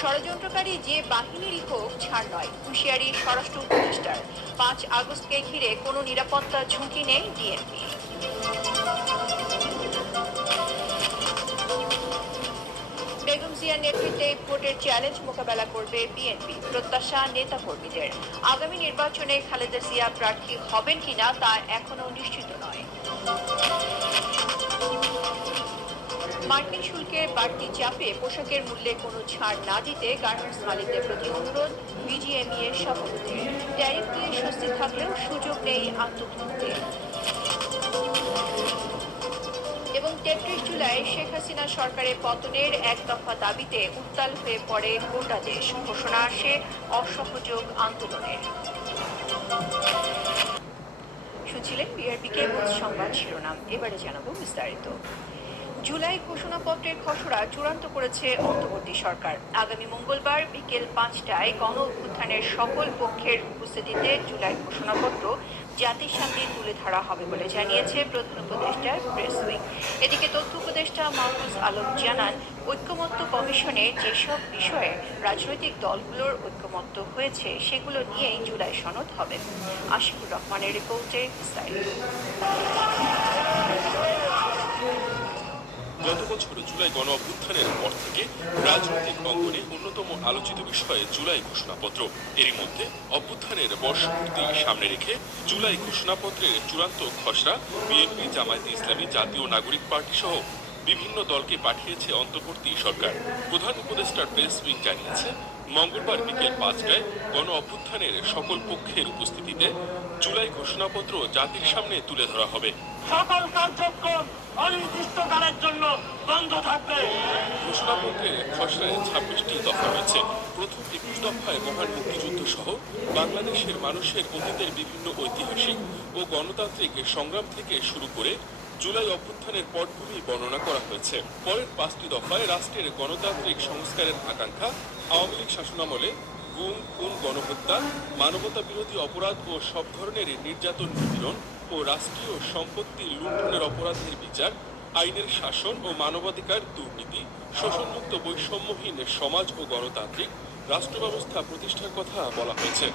ষড়যন্ত্রকারী যে বাহিনীরই হোক ছাড় নয়, হুঁশিয়ারি স্বরাষ্ট্র উপদেষ্টার। 5 আগস্টকে ঘিরে কোনো নিরাপত্তা ঝুঁকি নেই ডিএমপি। বেগম জিয়ার নেতৃত্বে ভোটের চ্যালেঞ্জ মোকাবেলা করবে বিএনপি, প্রত্যাশা নেতা কর্মীদের। আগামী নির্বাচনে খালেদা জিয়া প্রার্থী হবেন কিনা তা এখনো নিশ্চিত নয়। মার্কিন শুল্কের বাড়তি চাপে পোশাকের মূল্যে কোনো ছাড় না দিতে গার্মেন্টস মালিকদের প্রতি অনুরোধ বিজিএমইএ এর সভাপতির। ট্যারিফ নিয়ে স্বস্তি থাকলেও সুযোগ নেই আত্মতুলতে। এবং ৩৩ জুলাই শেখ হাসিনা সরকারের পতনের এক দফা দাবিতে উত্তাল হয়ে পড়ে গোটা দেশ। ঘোষণা আসে অসহযোগ আন্দোলনের। শুনছিলেন বিআরপি কেবল সংবাদ শিরোনাম, এবারে জানাবো বিস্তারিত। জুলাই ঘোষণাপত্রের খসড়া চূড়ান্ত করেছে অন্তর্বর্তী সরকার। আগামী মঙ্গলবার বিকেল 5টায় গণ অভ্যুত্থানের সকল পক্ষের উপস্থিতিতে জুলাই ঘোষণাপত্র জাতির সামনে তুলে ধরা হবে বলে জানিয়েছে প্রধান উপদেষ্টার প্রেস উইং। এদিকে তথ্য উপদেষ্টা মাহফুজ আলম জানান, ঐক্যমত্য কমিশনে যেসব বিষয়ে রাজনৈতিক দলগুলোর ঐক্যমত্য হয়েছে সেগুলো নিয়েই জুলাই সনদ হবে। আশিকুর রহমানের রিপোর্টে বিস্তারিত। গত বছর জুলাই গণ অভ্যুত্থানের পর থেকে রাজনৈতিক অঙ্গনে অন্যতম আলোচিত বিষয় জুলাই ঘোষণাপত্র। এরই মধ্যে অভ্যুত্থানের বর্ষপূর্তি সামনে রেখে জুলাই ঘোষণাপত্রের চূড়ান্ত খসড়া বিএনপি, জামায়াতে ইসলামী, জাতীয় নাগরিক পার্টি সহ বিভিন্ন দলকে পাঠিয়েছে অন্তর্বর্তী সরকার। প্রধান উপদেষ্টার প্রেস উইং জানিয়েছে, মঙ্গলবার বিকেল 5টায় গণ অভ্যুত্থানের সকল পক্ষের উপস্থিতিতে জুলাই ঘোষণাপত্র জাতির সামনে তুলে ধরা হবে। সকল কার্যক্রম অনির্দিষ্টকালের জন্য বন্ধ থাকবে। ঘোষণাপত্রের খসড়ায় 26টি দফা রয়েছে। প্রথম 21 দফায় মহান মুক্তিযুদ্ধ সহ বাংলাদেশের মানুষের অতীতের বিভিন্ন ঐতিহাসিক ও গণতান্ত্রিক সংগ্রাম থেকে শুরু করে জুলাই অভ্যুত্থানের পটভূমি বর্ণনা করা হয়েছে। পরের 5টি দফায় রাষ্ট্রের গণতান্ত্রিক সংস্কারের আকাঙ্ক্ষা, আওয়ামী লীগ শাসনামলে গুম, খুন, গণহত্যা, মানবতা বিরোধী অপরাধ ও সব ধরনের নির্যাতন, নিপীড়ন ও রাষ্ট্রীয় সম্পত্তি লুণ্ঠনের অপরাধের বিচার, আইনের শাসন ও মানবাধিকার, দুর্নীতি, শোষণমুক্ত বৈষম্যহীন সমাজ ও গণতান্ত্রিক রাষ্ট্র ব্যবস্থা প্রতিষ্ঠার কথা বলা হয়েছে।